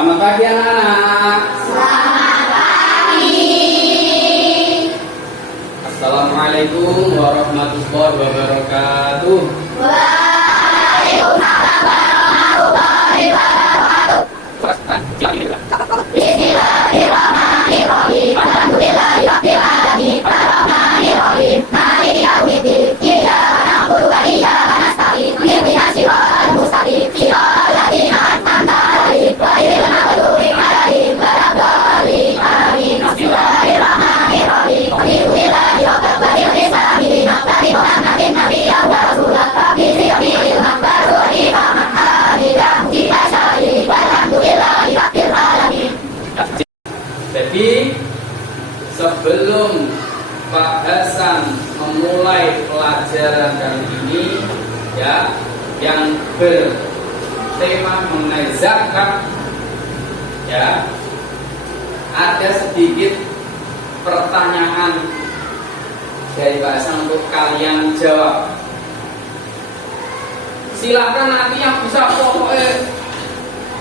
Selamat pagi anak-anak. Selamat pagi. Assalamualaikum warahmatullahi wabarakatuh. Waalaikumsalam warahmatullahi wabarakatuh. Bismillahirrahmanirrahim. Alhamdulillahirabbil alamin. Arrahmanirrahim. Maliki yaumiddin. Iyyaka na'budu wa iyyaka nasta'in. Ihdinas siratal mustaqim. Siratal ladzina an'amta 'alaihim ghairil maghdubi 'alaihim waladdallin. Amin. Bismillahirrahmanirrahim. Alhamdulillahi rabbil alamin. Nabi Muhammadin nabiyyan wa rasulan. Bi sirril maghdubi 'alaihim. Walhamdulillahi rabbil alamin. Jadi sebelum Pak Hasan memulai pelajaran kali ini ya, yang bertema mengenai zakat ya, ada sedikit pertanyaan dari Pak Hasan untuk kalian jawab. Silakan nanti yang bisa pokoknya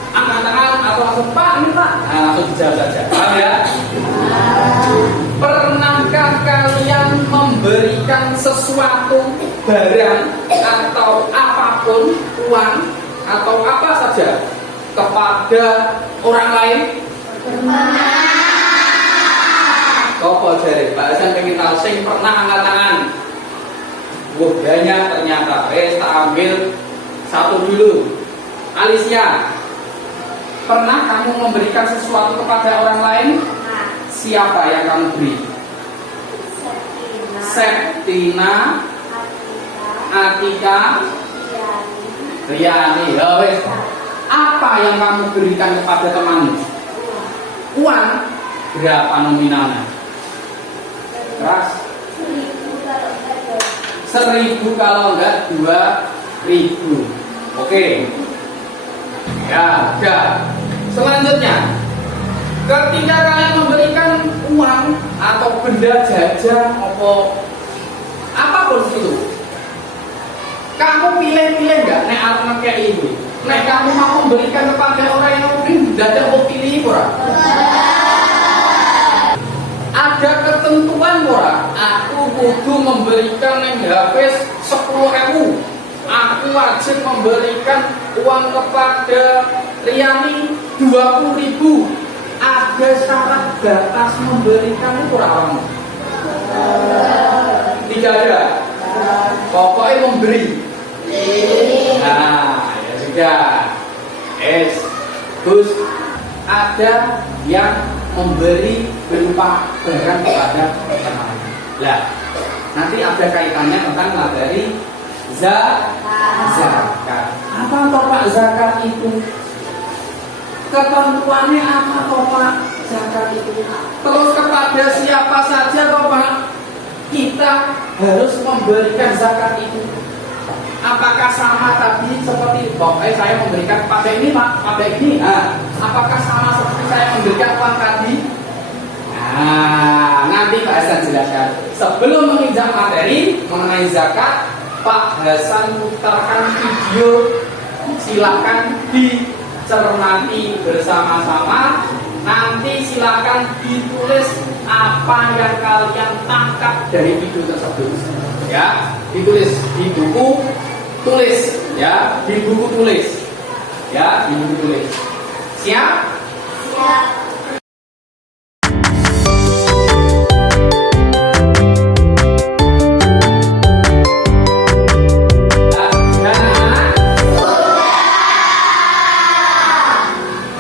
angkat tangan atau langsung Pak ini Pak, nah, langsung dijawab saja. Paham ya? Pernahkah kalian memberikan sesuatu barang atau apapun, uang atau apa saja kepada orang lain? Kok jari Pak Hasan pengen tahu sing pernah angkat tangan. Wah banyak ternyata. Tak ambil satu dulu. Alicia, pernah kamu memberikan sesuatu kepada orang lain? Siapa yang kamu beri? Septina, Atika, Riani. Ya wes. Apa yang kamu berikan kepada temanmu? Uang. Berapa nominalnya? Keras? 1.000 kalau enggak 2.000. Oke. Ya, udah. Selanjutnya, ketika kalian memberikan uang atau benda jajan apapun itu, kamu pilih-pilih enggak nek arep ngekek itu? Nek kamu mau memberikan kepada orang yang mungkin tidak mau pilih ora? Ada ketentuan ora? Aku kudu memberikan yang habis 10.000. Aku wajib memberikan uang kepada Riani 20.000. Ada syarat batas memberikan itu orang? Tidak ada. Pokoknya memberi. Nah, ya sudah. Gus, ada yang memberi berupa barang kepada teman. Lah, nanti ada kaitannya tentang materi zakat. Apa toh Pak zakat itu? Ketentuannya apa toh Pak zakat itu? Terus kepada siapa saja toh Pak kita harus memberikan zakat itu? Apakah sama tadi seperti saya memberikan pada ini Pak, pada ini? Nah, apakah sama seperti saya memberikan uang tadi? Nah, nanti Pak Hasan jelaskan. Sebelum menginjak materi mengenai zakat, Pak Hasan putarkan video. Silakan dicermati bersama-sama. Nanti silakan ditulis apa yang kalian tangkap dari video tersebut. Ya, ditulis di buku tulis, ya, di buku tulis, ya, di buku tulis. Siap? Siap.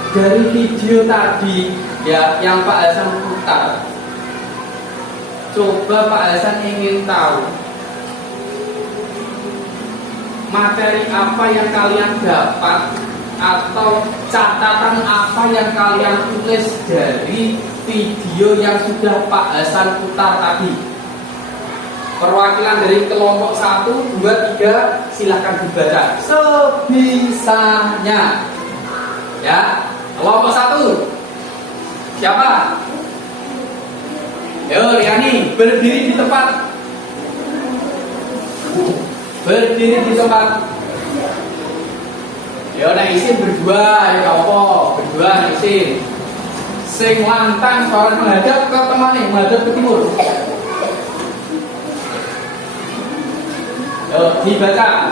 Dari video tadi ya yang Pak Hasan putar, coba Pak Hasan ingin tahu materi apa yang kalian dapat atau catatan apa yang kalian tulis dari video yang sudah Pak Hasan putar tadi. Perwakilan dari kelompok 1, 2, 3 silahkan dibaca sebisanya. Ya, kelompok 1 siapa? Yo, Riani, berdiri di tempat. Berdiri di tempat. Ya nek isin berdua ya apa? Berdua nek isin. Sing lantang orang menghadap ke temane, menghadap ke timur. Yo, dibaca.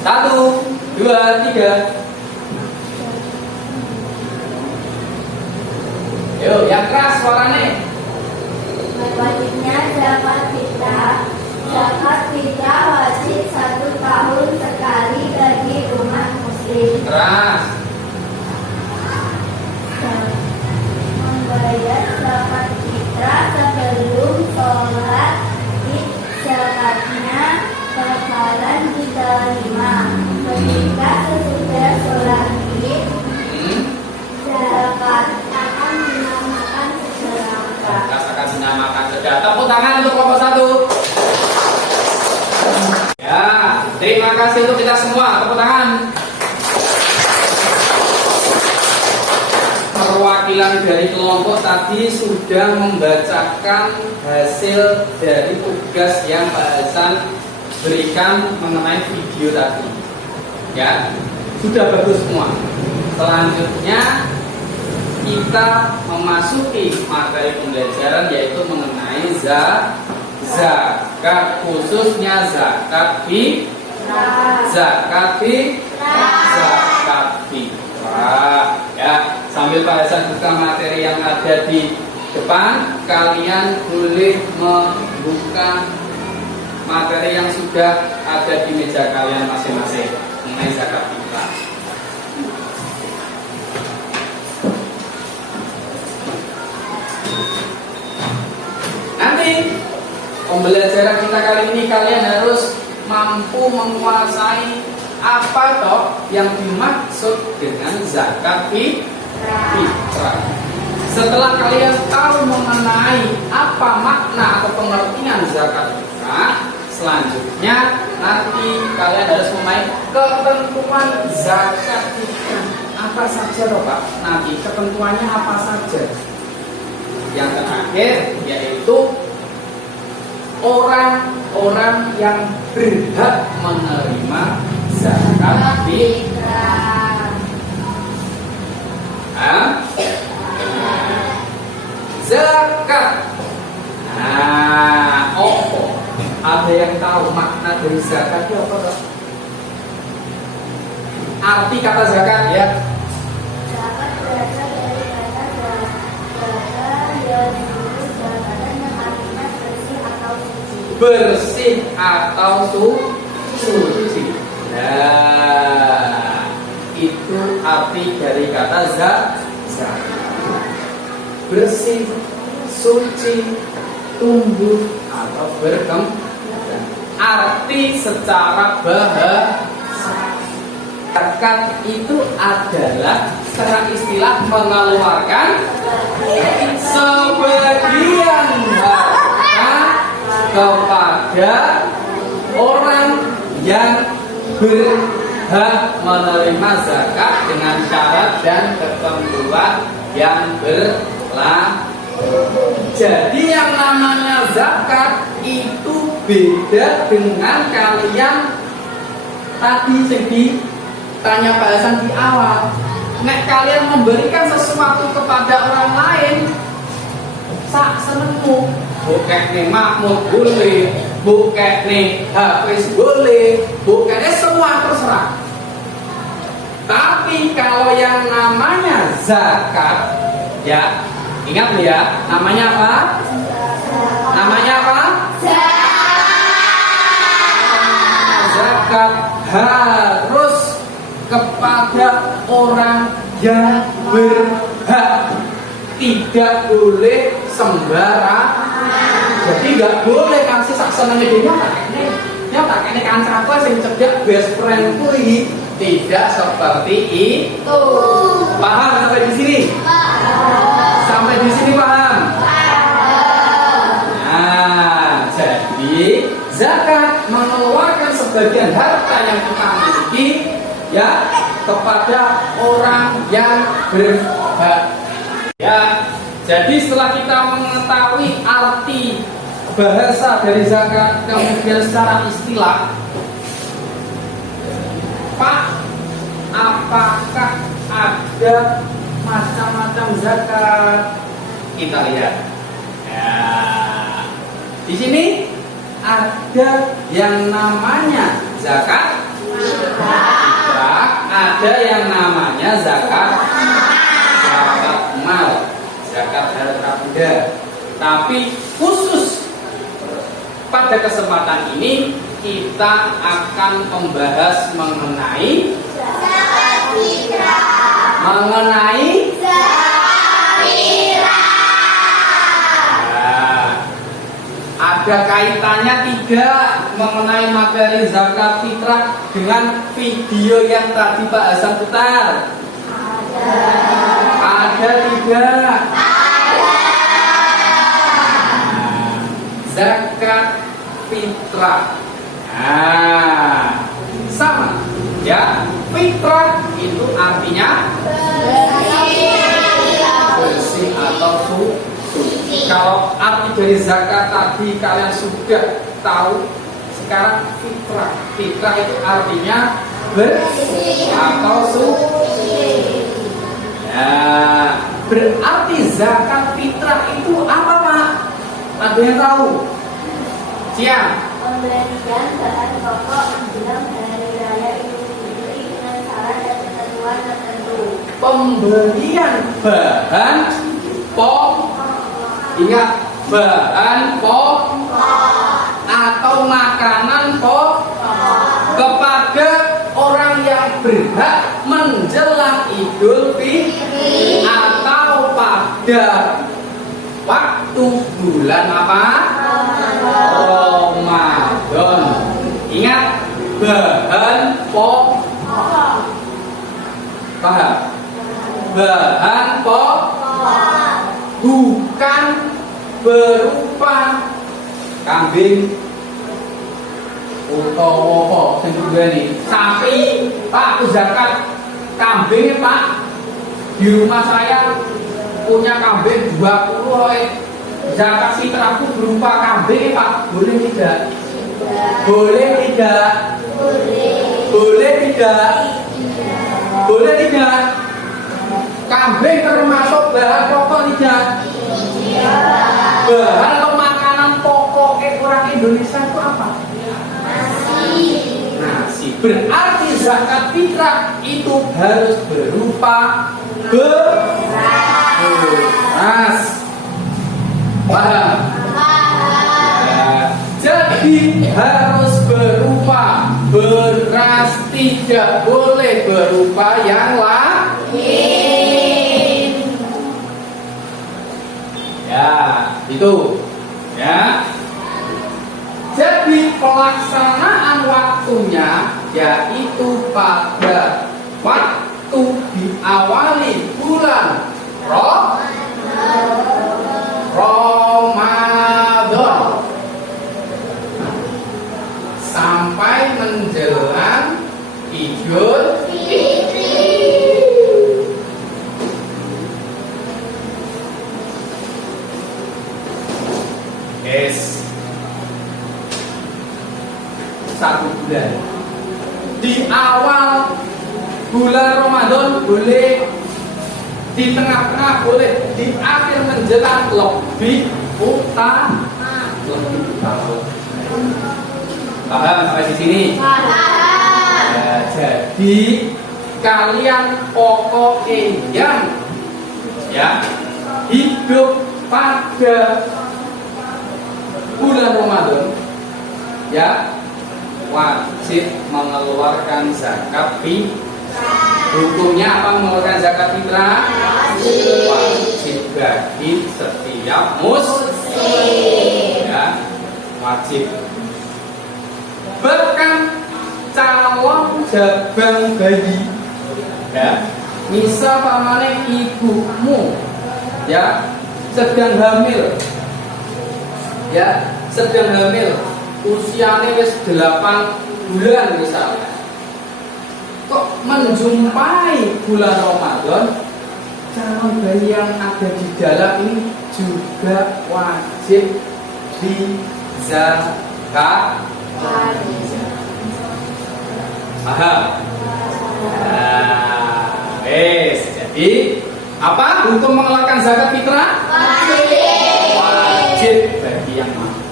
1, 2, 3. Yo, yang keras suaranya. Wajibnya zakat fitrah. Zakat fitrah wajib 1 tahun sekali bagi umat muslim. Keras. Membayar zakat fitrah sebelum sholat id, zakatnya bakalan diterima. Ketika sesudah sholat id, zakat akan dinamakan sedekah. Akan dinamakan sedekah. Tepuk tangan untuk kelompok 1. Ya, terima kasih untuk kita semua. Tepuk tangan. Perwakilan dari kelompok tadi sudah membacakan hasil dari tugas yang Pak Hasan berikan mengenai video tadi. Ya, sudah bagus semua. Selanjutnya kita memasuki materi pembelajaran yaitu mengenai zakat, khususnya zakat fitrah. Zakat fitrah. Ya, sambil Pak Hasan buka materi yang ada di depan, kalian boleh membuka materi yang sudah ada di meja kalian masing-masing mengenai zakat fitrah. Nanti pembelajaran kita kali ini kalian harus mampu menguasai apa toh yang dimaksud dengan zakat fitrah. Setelah kalian tahu mengenai apa makna atau pengertian zakat fitrah, selanjutnya nanti kalian harus memahami ketentuan zakat fitrah. Apa saja toh Pak? Nanti ketentuannya apa saja? Yang terakhir yaitu orang-orang yang berhak menerima zakat fitrah. Zakat. Ada yang tahu makna dari zakat itu apa? Arti kata zakat ya. Zakat berasal dari kata zakat yang zakatan yang artinya bersih atau suci. Bersih atau suci. Nah, itu arti dari kata zakat. Bersih, suci, tumbuh atau berkembang. Arti secara bahasa zakat itu adalah secara istilah mengeluarkan sebagian harta kepada orang yang berhak menerima zakat dengan syarat dan ketentuan yang berlaku. Jadi yang namanya zakat itu beda dengan kalian tadi yang ditanya Pak Hasan di awal. Nek kalian memberikan sesuatu kepada orang lain, sak senengmu. Bukan nih Mahmud boleh, bukan nih Hafiz boleh, bukan semua terserah. Tapi kalau yang namanya zakat, ya ingat ya, namanya apa? Namanya apa? Zakat harus kepada orang yang berhak, tidak boleh sembarangan. Jadi nggak boleh kasih sak senenge dhewe tak kene kancaku sing cedhak best friend kuwi. Tidak seperti itu. Paham sampai di sini? Sampai di sini paham? Nah, jadi zakat mengeluarkan sebagian harta yang kita miliki ya kepada orang yang berhak. Ya, jadi setelah kita mengetahui arti bahasa dari zakat, kemudian secara istilah, Pak apakah ada macam-macam zakat? Kita lihat. Ya, di sini ada yang namanya zakat fitrah, ada yang namanya zakat mal, zakat harta benda. Tapi khusus pada kesempatan ini kita akan membahas mengenai zakat fitrah. mengenai Zakat fitrah. Nah, ada kaitannya tidak mengenai materi zakat fitrah dengan video yang tadi Pak Hasan putar? Ada tidak? Zakat fitrah. Nah, sama ya. Fitrah itu artinya bersih atau suci. Kalau arti dari zakat tadi kalian sudah tahu, sekarang fitrah. Fitrah itu artinya bersih atau suci. Ya, berarti zakat fitrah itu apa, Pak? Ada yang tahu? Siap. Pemberian bahan pokok menjelang hari raya Idul Fitri dengan syarat dan ketentuan tertentu. Pemberian bahan pokok, ingat, bahan pokok atau makanan pokok kepada orang yang berhak menjelang Idul Fitri atau pada waktu bulan apa? Ramadan. Ingat, bahan pokok. Paham? Bahan pokok bukan berupa kambing utawa apa sing duweni sapi, Pak, zakat kambing, Pak. Di rumah saya punya kambing 20, zakat fitrahku berupa kambing, Pak. Boleh tidak? Boleh tidak? Boleh tidak? Boleh tidak? Kambing termasuk bahan pokok tidak? Bahan atau makanan pokok orang Indonesia itu apa? Nasi. Berarti zakat fitrah itu harus berupa beras. Paham? Ya, jadi harus berupa beras, tidak boleh berupa yang lain. Ya, itu. Ya. Jadi pelaksanaan waktunya yaitu pada waktu diawali bulan Ramadan sampai menjelang Idul Fitri. Yes. 1 bulan. Di awal bulan Ramadan boleh, di tengah-tengah boleh, di akhir menjelang lebih utama. Paham sampai di sini? Ya, jadi kalian pokoknya yang hidup pada bulan Ramadan ya wajib mengeluarkan zakat fitrah. Hukumnya apa mengeluarkan zakat fitrah? Wajib bagi setiap muslim. Ya, wajib. Bahkan calon jabang bayi, ya, misal pamane ibumu, ya, sedang hamil, usianya wis 8 bulan misalnya, kok menjumpai bulan Ramadan, calon bayi yang ada di dalam ini juga wajib dizakat. Paham? Nah, jadi apa untuk mengeluarkan zakat fitrah? Wajib bagi yang mampu.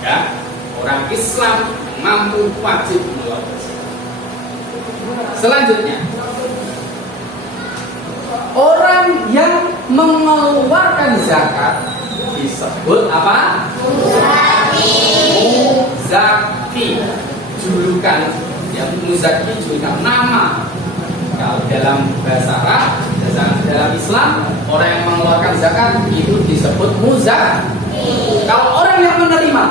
Ya, orang Islam yang mampu wajib mengeluarkan zakat. Selanjutnya, orang yang mengeluarkan zakat disebut apa? Muzaki. Julukan, ya, muzaki julukan nama. Kalau dalam bahasa Arab, dalam Islam, orang yang mengeluarkan zakat itu disebut muzaki. Kalau orang yang menerima,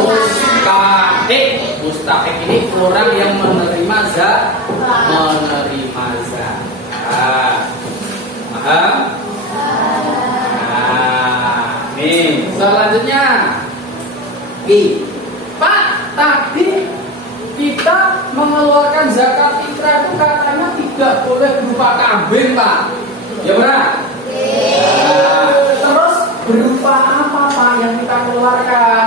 mustahik. Mustahik ini orang yang menerima zakat. Paham? Nah, nih selanjutnya, Pak, tadi kita mengeluarkan zakat fitrah itu katanya tidak boleh berupa kambing, Pak. Ya benar? Nah, terus berupa apa, Pak, yang kita keluarkan?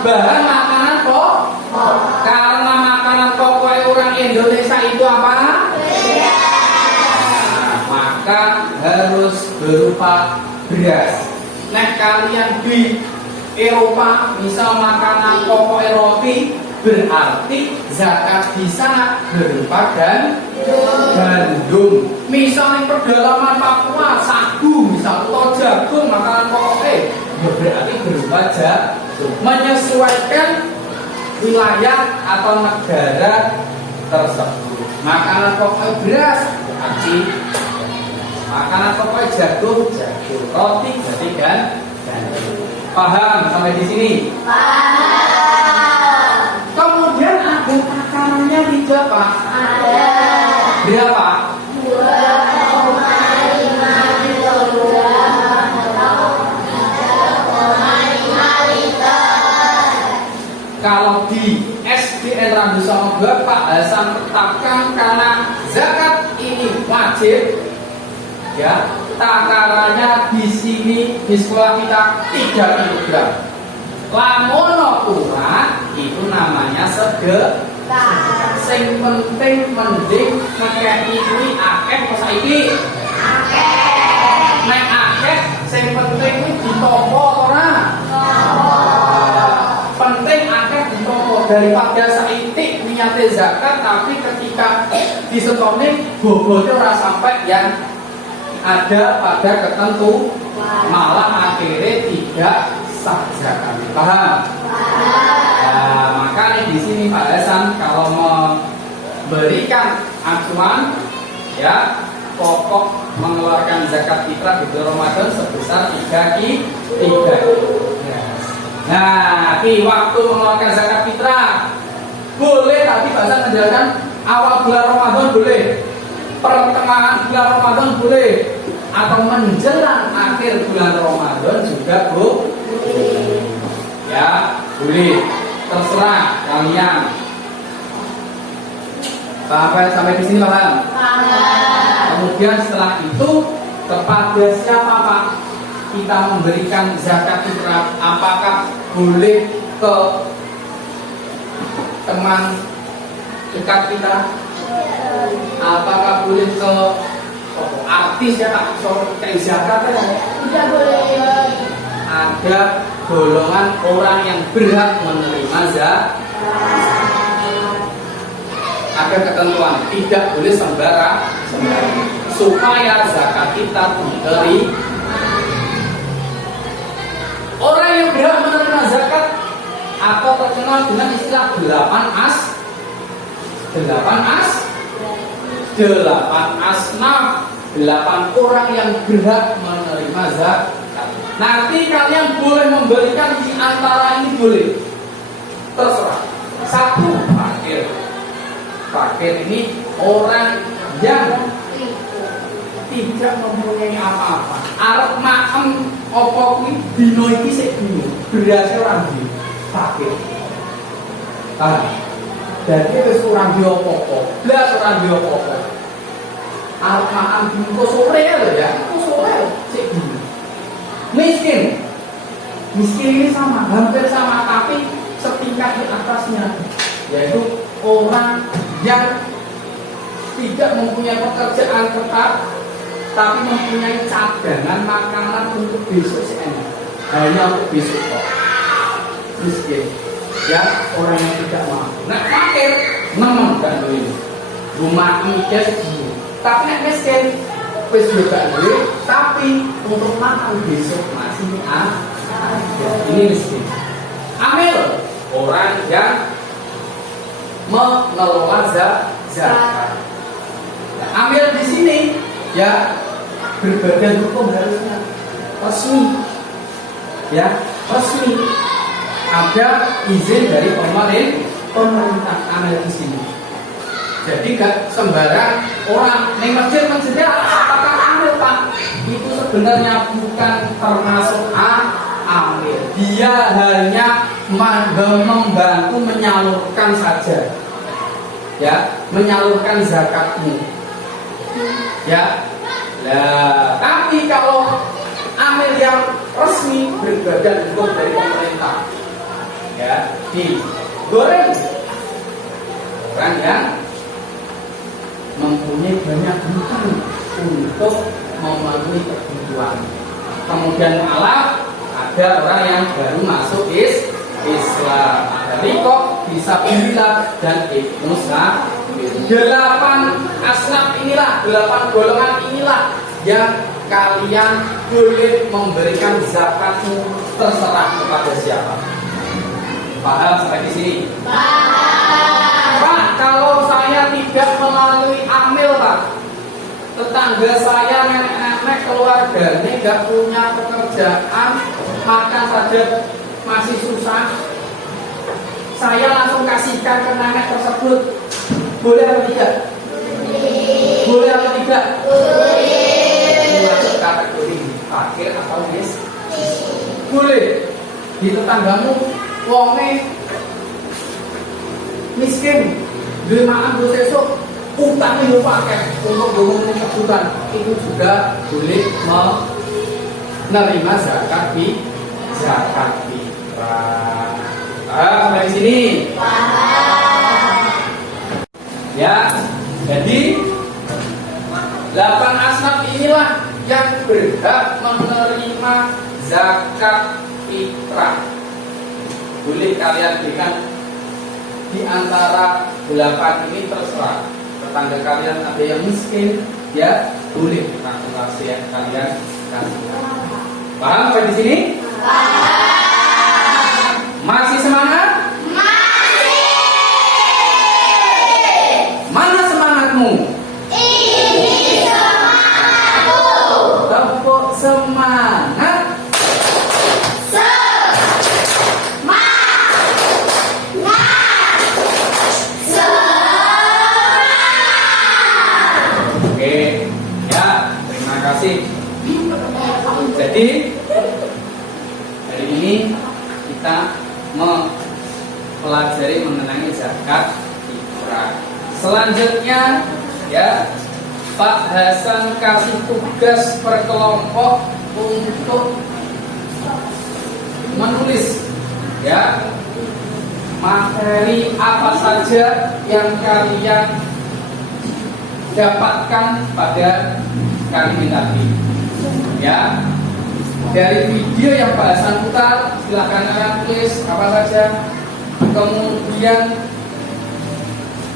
Bahan makanan pokok. Karena makanan pokok orang Indonesia itu apa? Nah, maka harus berupa beras. Nah, kalian di Eropa misal makanan pokok roti, berarti zakat di sana berupa gandum. Misal di pedalaman Papua sagu, misal atau jagung makanan pokoknya, berarti berupa jagung. Menyesuaikan wilayah atau negara tersebut. Makanan pokoknya beras, berarti makanan pokoknya jagung. Roti berarti gandum. Paham sampai di sini? Paham. Kemudian ada takarannya tidak, Pak? Ada. Berapa? 2,5 kilogram atau 3,5 liter. Kalau di SDN Randu sama Bapak Hasan tetapkan karena zakat ini wajib, ya, takarannya di sini di sekolah kita 3 kg. Lamono kurang itu namanya sedekah. Sing penting mending ngekeki kuwi akeh apa saiki? Akeh. Nek akeh sing penting kuwi ditampa ora? Penting akeh ditampa daripada saitik niate zakat tapi ketika disetone bobote ora sampai yang ada pada ketentu, malah akhirnya tidak sah zakat. Paham? Nah, maka di sini Pak Hasan kalau memberikan acuan, ya, pokok mengeluarkan zakat fitrah di bulan Ramadan sebesar 3 kg. Nah, di waktu mengeluarkan zakat fitrah boleh tadi Pak Hasan menjelaskan awal bulan Ramadan boleh, pertengahan bulan Ramadan boleh, atau menjelang akhir bulan Ramadan juga boleh. Ya, boleh. Terserah kalian. Sampai di sini paham? Kemudian setelah itu kepada siapa, Pak, kita memberikan zakat fitrah? Apakah boleh ke teman dekat kita? Apakah boleh ke artis, ya, Pak? Kayak zakat ya? Tidak boleh. Ada golongan orang yang berhak menerima zakat. Ada ketentuan, tidak boleh sembarang supaya zakat kita diterima. Orang yang berhak menerima zakat atau terkenal dengan istilah 8 asnaf, 8 orang yang berhak menerima zakat. Nanti kalian boleh memberikan di antara ini, boleh, terserah. 1, fakir. Fakir ini orang yang tidak mempunyai apa-apa. Arep maem apa kuwi dina iki sik bingung. Berase ora duwe. Fakir. Dadi wis ora duwe apa-apa. Blas ora duwe apa-apa. Arep maem dina sore lho ya. Sore sik bingung. Miskin. Miskin ini sama, hampir sama, tapi setingkat di atasnya. yaitu orang yang tidak mempunyai pekerjaan tetap, tapi mempunyai cadangan makanan untuk besok enak, hanya untuk besok kok. Miskin, ya orang yang tidak mampu. Nah fakir, memang gak duit. Rumah mikir segini, tapi nek miskin, wis juga duit, tapi untuk makan besok masih ada. Ini miskin. Amil, orang yang mengelola zakat. Amil di sini, ya berbadan hukum harusnya resmi, ya resmi. Ada izin dari pemerintah amil di sini. Jadi gak sembarang orang ning masjid-masjidnya apakah amil Pak? Itu sebenarnya bukan termasuk amil. Dia hanya membantu menyalurkan saja, ya menyalurkan zakatmu, ya. Nah, tapi kalau amil yang resmi berbadan hukum dari pemerintah, ya digoreng orang yang mempunyai banyak hutang untuk memenuhi kebutuhan. Kemudian malah ada orang yang baru masuk Islam, ada rikok, fisabilillah dan ibnu sabil. 8 asnaf inilah, 8 golongan inilah yang kalian boleh memberikan zakatmu terserah kepada siapa. Paham sampai di sini? Pak, kalau saya tidak melalui amil Pak, tetangga saya nenek-nenek keluarga ini nggak punya pekerjaan, makan saja masih susah, saya langsung kasihkan ke nenek tersebut, boleh atau tidak? Boleh atau tidak? Boleh. Masuk kategori fakir atau miskin? Boleh. Di tetanggamu wonge miskin, dimakan besok utang itu pakai untuk memenuhi kebutuhan, itu juga boleh menerima zakat fitrah. Sampai di sini. Ya, jadi 8 asnaf inilah yang berhak menerima zakat fitrah. Boleh kalian berikan di antara 8 ini, terserah. Tetangga kalian ada yang miskin, ya boleh langsung ya kalian kasih. Paham sampai di sini? Masih semangat? Masih. Mana semangatmu? Ini semangatku. Tepuk semangat. Oke, ya terima kasih. Jadi hari ini kita mempelajari mengenai zakat fitrah. Selanjutnya ya Pak Hasan kasih tugas per kelompok untuk menulis ya materi apa saja yang kalian dapatkan pada kali ini tadi. Ya, dari video yang Pak Hasan putar, silakan kalian tulis apa saja. Kemudian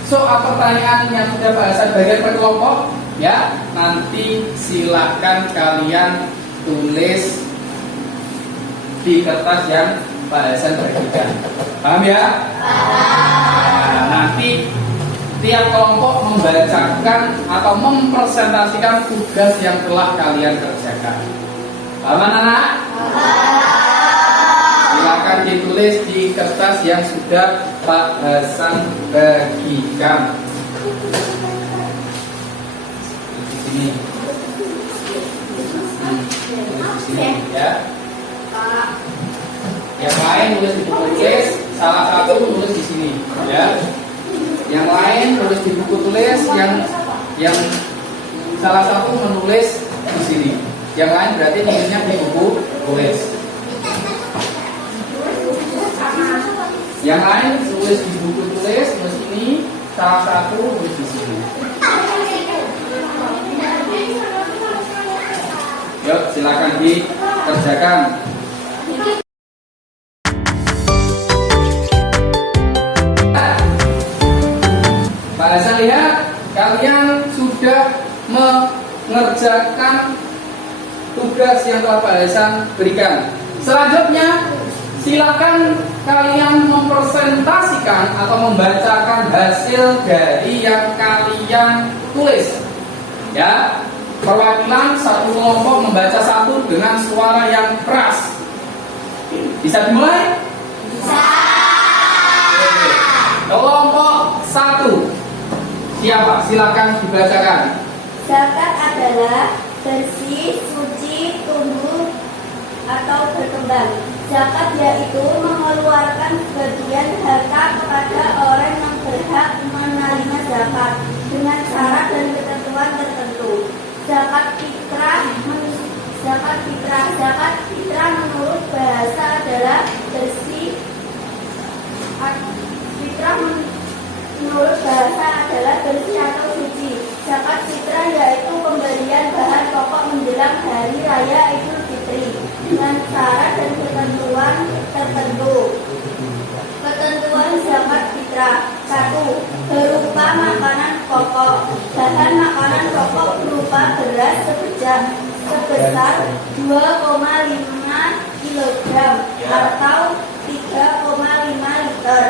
soal pertanyaan yang sudah Pak Hasan bagian per kelompok, ya nanti silakan kalian tulis di kertas yang Pak Hasan bagikan. Paham ya? Nah, nanti tiap kelompok membacakan atau mempresentasikan tugas yang telah kalian kerjakan. Paham anak-anak? Silakan ditulis di kertas yang sudah Pak Hasan bagikan. Di sini. Di sini ya. Yang lain nulis di buku tulis, salah satu nulis di sini ya. Yang lain tulis di buku tulis, yang salah satu menulis di sini. Yang lain berarti nulisnya di buku tulis. Yang lain tulis di buku tulis, tulis ini, salah satu tulis di sini. Yuk, silakan dikerjakan. Pak Hasan lihat kalian sudah mengerjakan tugas yang telah Pak Hasan berikan. Selanjutnya, silakan kalian mempresentasikan atau membacakan hasil dari yang kalian tulis. Ya, perwakilan satu kelompok membaca satu dengan suara yang keras. Bisa dimulai? Bisa. Kelompok satu. Siapa? Silakan dibacakan. Zakat adalah bersih, suci, tumbuh atau berkembang. Zakat yaitu mengeluarkan sebagian harta kepada orang yang berhak menerima zakat dengan syarat dan ketentuan tertentu. Zakat fitrah menurut bahasa adalah bersih. Fitrah menurut bahasa adalah bersih atau suci. Zakat fitrah yaitu pemberian bahan pokok menjelang hari raya Idul Fitri dengan syarat dan ketentuan tertentu. Ketentuan zakat fitrah: 1. Berupa makanan pokok. Bahan makanan pokok berupa beras sebesar 2,5 kg atau 3,5 liter.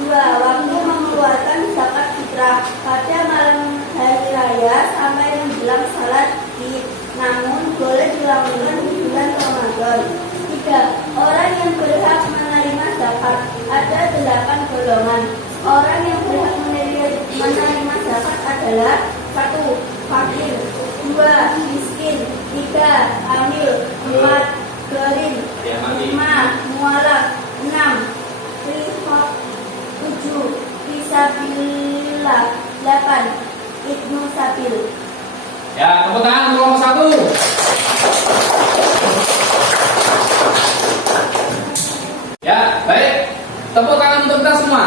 2. Waktu mengeluarkan zakat fitrah pada malam hari raya sampai menjelang salat Id, namun boleh dilakukan di bulan Ramadan. 3. Orang yang berhak menerima zakat. Ada 8 golongan. Orang yang berhak menerima zakat adalah: 1. Fakir, 2. Miskin, 3. Hamil, 4. Gerin, 5. Mualaf, 6. Rihab, 7. Fisabilillah, 8. Ibnu Sabil. Ya, tepuk tangan kelompok satu. Ya, baik. Tepuk tangan untuk kita semua.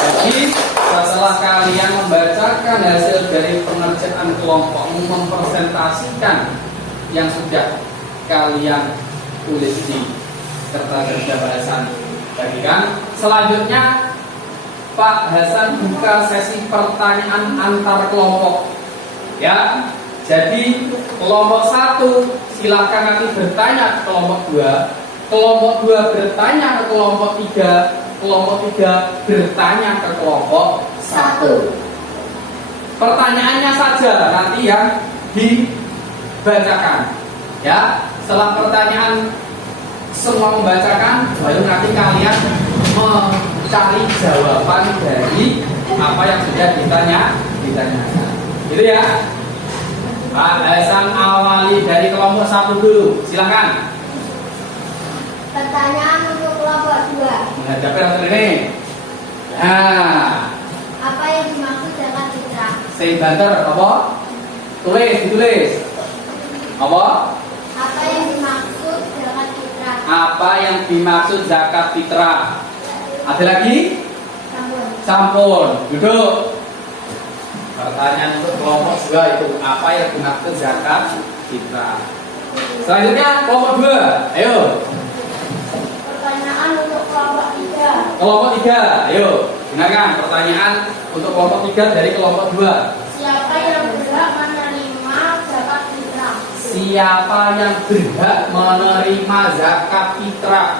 Jadi, setelah kalian membacakan hasil dari pengerjaan kelompok, mempresentasikan yang sudah kalian tulis di kertas kerja Pak Hasan bagikan. Selanjutnya Pak Hasan buka sesi pertanyaan antar kelompok. Ya, jadi kelompok 1 silakan nanti bertanya ke kelompok 2, kelompok 2 bertanya ke kelompok 3, kelompok 3 bertanya ke kelompok 1. Pertanyaannya saja nanti yang dibacakan. Ya, setelah pertanyaan semua membacakan, baru nanti kalian mencari jawaban dari apa yang sudah ditanyakan. Gitu ya. Pak Hasan awali dari kelompok 1 dulu. Silakan. Pertanyaan untuk kelompok 2. Menghadapi yang ini. Nah, Apa yang dimaksud zakat fitrah? sing banter apa? Ditulis. Apa? Apa yang dimaksud zakat fitrah? Apa yang dimaksud zakat fitrah? Ada lagi? Sampun. Duduk. Pertanyaan untuk kelompok 2 itu apa yang dimaksud zakat fitrah? Selanjutnya kelompok 2. Ayo. Pertanyaan untuk kelompok 3. Kelompok 3. Ayo. Dengarkan pertanyaan untuk kelompok 3 dari kelompok 2. Siapa yang berhak menerima zakat fitrah? Siapa yang berhak menerima zakat fitrah?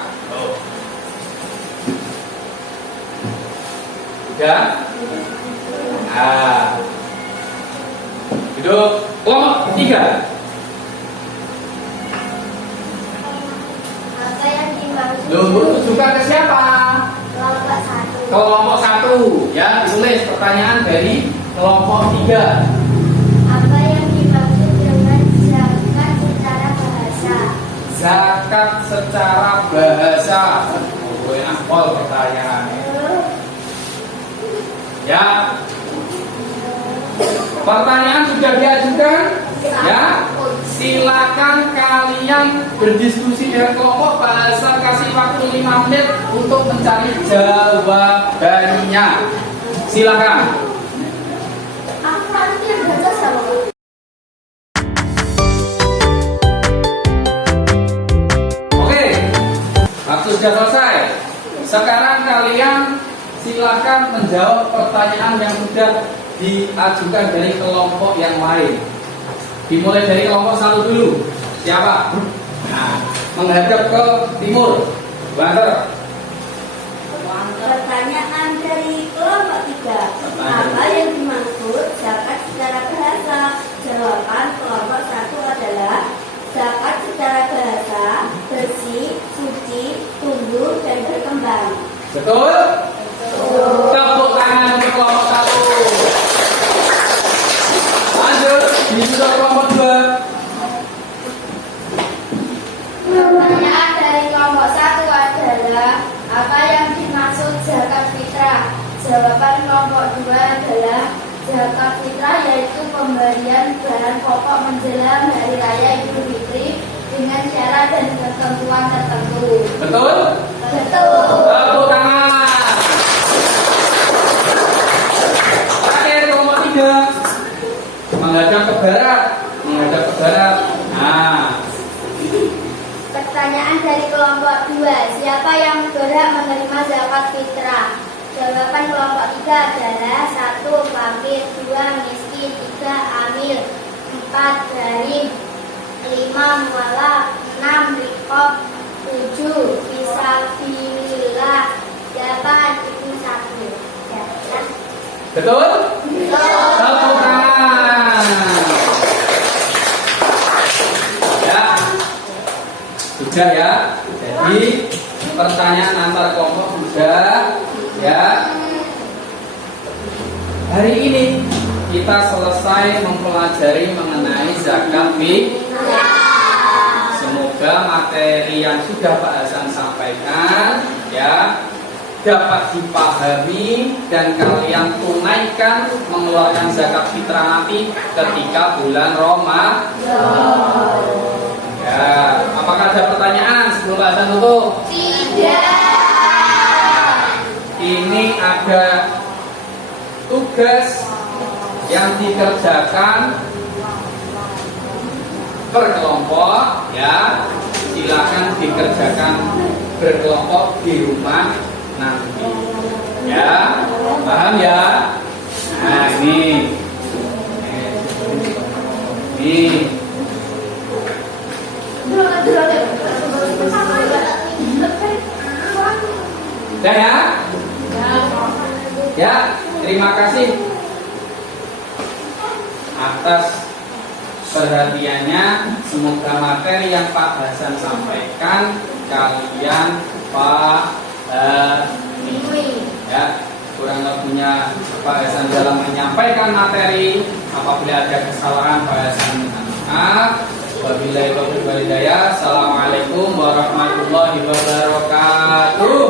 Sudah? Nah, duduk. Kelompok 3. Apa yang dimaksud Loh, tujukan ke siapa? kelompok 1? Kelompok 1. Ya, tulis pertanyaan dari kelompok 3. Apa yang dimaksud dengan zakat secara bahasa? Zakat secara bahasa. Gue ampol pertanyaannya. Ya. Pertanyaan sudah diajukan? Ya. silakan kalian berdiskusi dengan kelompok. Bahasa kasih waktu 5 menit untuk mencari jawabannya. Silakan. Apa arti yang baca sama? Oke, waktu sudah selesai. Sekarang kalian silakan menjawab pertanyaan yang sudah diajukan dari kelompok yang lain. Dimulai dari kelompok 1 dulu. Siapa? Nah, menghadap ke timur. Banter. Pertanyaan dari kelompok 3. Apa yang dimaksud zakat secara bahasa? Jawaban kelompok 1 adalah zakat secara bahasa bersih, suci, tumbuh dan berkembang. Betul? Tepuk tangan untuk kelompok 1. Lanjut, diikuti kelompok 2. Pertanyaan dari kelompok 1 adalah apa yang dimaksud zakat fitrah? Jawaban kelompok 2 adalah zakat fitrah yaitu pemberian bahan pokok menjelang hari raya Idul Fitri dengan syarat dan ketentuan tertentu. Betul? Betul. Tepuk tangan. Terakhir kelompok 3. Menghadap ke barat. Menghadap ke barat. Nah, Pertanyaan dari kelompok 2. Siapa yang berhak menerima zakat fitrah? Jawaban kelompok 3 adalah 1. Fakir, 2. Miskin, 3. Amil, 4. Gharib, 5. Mualaf, 6. Riqab, 7. Fisabilillah, 8. Ibnu Sabil. betul? Tepuk tangan. Ya, sudah ya. Jadi pertanyaan antar kelompok sudah ya. Hari ini kita selesai mempelajari mengenai zakat fitrah. Semoga materi yang sudah Pak Hasan sampaikan ya dapat dipahami dan kalian tunaikan mengeluarkan zakat fitrah nanti ketika bulan Ramadan. Ya, apakah ada pertanyaan sebelum Pak Hasan tutup? Tidak. Ini ada tugas yang dikerjakan berkelompok ya. Silakan dikerjakan berkelompok di rumah nanti. Ya, paham ya? Nah, ini. Udah ya? Ya, terima kasih atas perhatiannya. Semoga materi yang Pak Hasan sampaikan kalian pahami. Ya, kurang lebihnya Pak Hasan dalam menyampaikan materi. Apabila ada kesalahan Pak Hasan minta maaf. Wabillahi taufiq wal hidayah. Assalamualaikum warahmatullahi wabarakatuh.